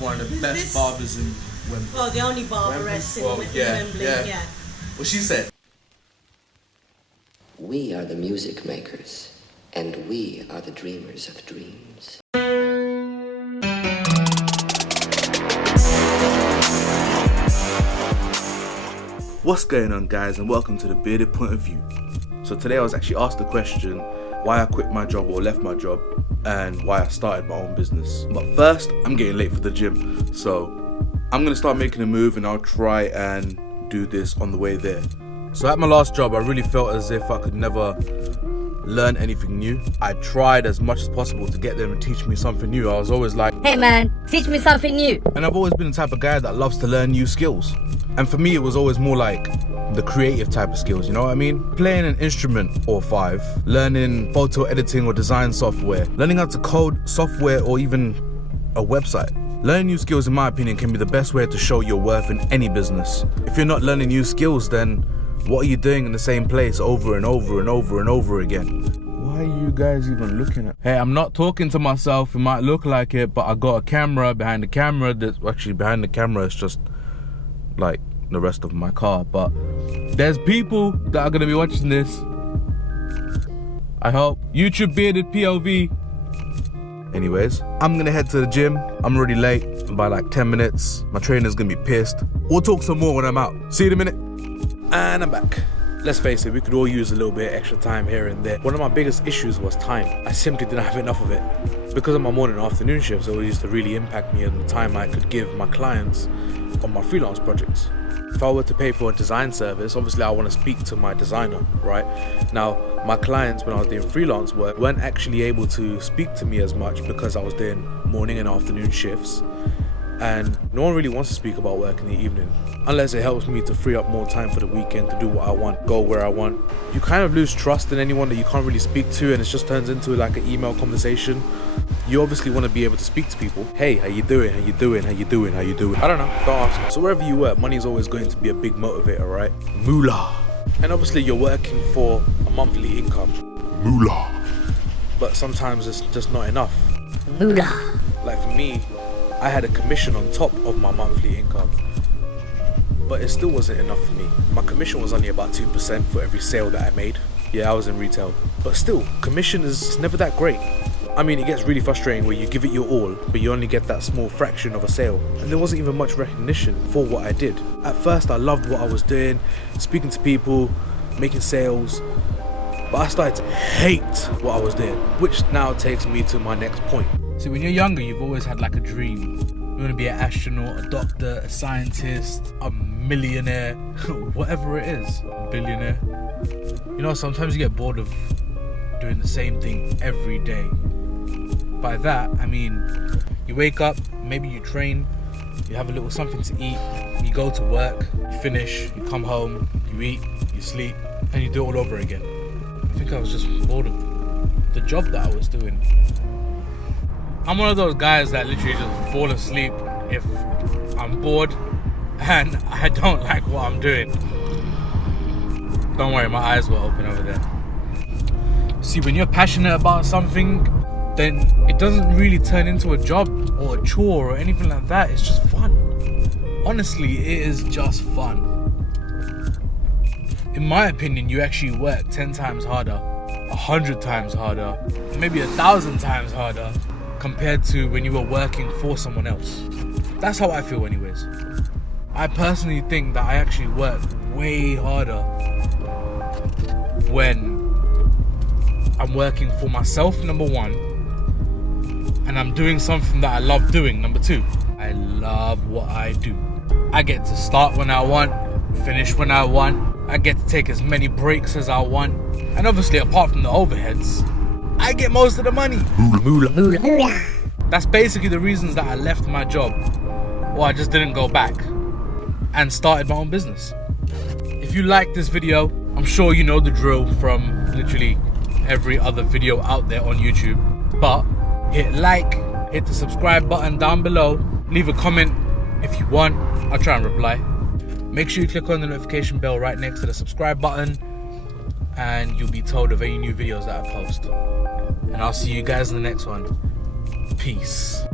one of the best barbers in Wembley. Well, the only barberess in Wembley. Yeah. Well, she said, "We are the music makers, and we are the dreamers of dreams." What's going on, guys, and welcome to the Bearded Point of View. So today I was actually asked the question why I quit my job or left my job and why I started my own business. But first, I'm getting late for the gym, so I'm gonna start making a move and I'll try and do this on the way there. So at my last job, I really felt as if I could never learn anything new. I tried as much as possible to get them to teach me something new. I was always like, "Hey man, teach me something new." And I've always been the type of guy that loves to learn new skills. And for me, it was always more like the creative type of skills, you know what I mean? Playing an instrument or five, learning photo editing or design software, learning how to code software or even a website. Learning new skills, in my opinion, can be the best way to show your worth in any business. If you're not learning new skills, then what are you doing in the same place over and over and over and over again? Why are you guys even looking at? Hey, I'm not talking to myself. It might look like it, but I got a camera behind the camera. That's actually behind the camera. It's just like the rest of my car, but there's people that are gonna be watching this. I hope. YouTube Bearded POV. Anyways, I'm gonna head to the gym. I'm already late by like 10 minutes. My trainer's gonna be pissed. We'll talk some more when I'm out. See you in a minute. And I'm back. Let's face it, we could all use a little bit of extra time here and there. One of my biggest issues was time. I simply didn't have enough of it. Because of my morning and afternoon shifts, it used to really impact me and the time I could give my clients on my freelance projects. If I were to pay for a design service, obviously I want to speak to my designer, right? Now, my clients, when I was doing freelance work, weren't actually able to speak to me as much because I was doing morning and afternoon shifts. And no one really wants to speak about work in the evening, unless it helps me to free up more time for the weekend to do what I want, go where I want. You kind of lose trust in anyone that you can't really speak to, and it just turns into like an email conversation. You obviously want to be able to speak to people. Hey, how you doing? How you doing? How you doing? How you doing? I don't know, don't ask. So wherever you work, money is always going to be a big motivator, right? Moolah. And obviously you're working for a monthly income. Moolah. But sometimes it's just not enough. Moolah. Like for me, I had a commission on top of my monthly income, but it still wasn't enough for me. My commission was only about 2% for every sale that I made. Yeah, I was in retail, but still, commission is never that great. I mean, it gets really frustrating where you give it your all, but you only get that small fraction of a sale. And there wasn't even much recognition for what I did. At first, I loved what I was doing, speaking to people, making sales, but I started to hate what I was doing, which now takes me to my next point. See, when you're younger, you've always had like a dream. You want to be an astronaut, a doctor, a scientist, a millionaire, whatever it is, a billionaire. You know, sometimes you get bored of doing the same thing every day. By that, I mean, you wake up, maybe you train, you have a little something to eat, you go to work, you finish, you come home, you eat, you sleep, and you do it all over again. I think I was just bored of the job that I was doing. I'm one of those guys that literally just fall asleep if I'm bored and I don't like what I'm doing. Don't worry, my eyes were open over there. See, when you're passionate about something, then it doesn't really turn into a job or a chore or anything like that. It's just fun. Honestly, it is just fun. In my opinion, you actually work 10 times harder, 100 times harder, maybe 1,000 times harder compared to when you were working for someone else. That's how I feel anyways. I personally think that I actually work way harder when I'm working for myself, number one, and I'm doing something that I love doing, number two. I love what I do. I get to start when I want, finish when I want. I get to take as many breaks as I want. And obviously, apart from the overheads, I get most of the money. Moolah. Moolah. Moolah. That's basically the reasons that I left my job, or I just didn't go back and started my own business. If you like this video, I'm sure you know the drill from literally every other video out there on YouTube. But hit like, hit the subscribe button down below, leave a comment if you want, I'll try and reply. Make sure you click on the notification bell right next to the subscribe button and you'll be told of any new videos that I post. And I'll see you guys in the next one. Peace.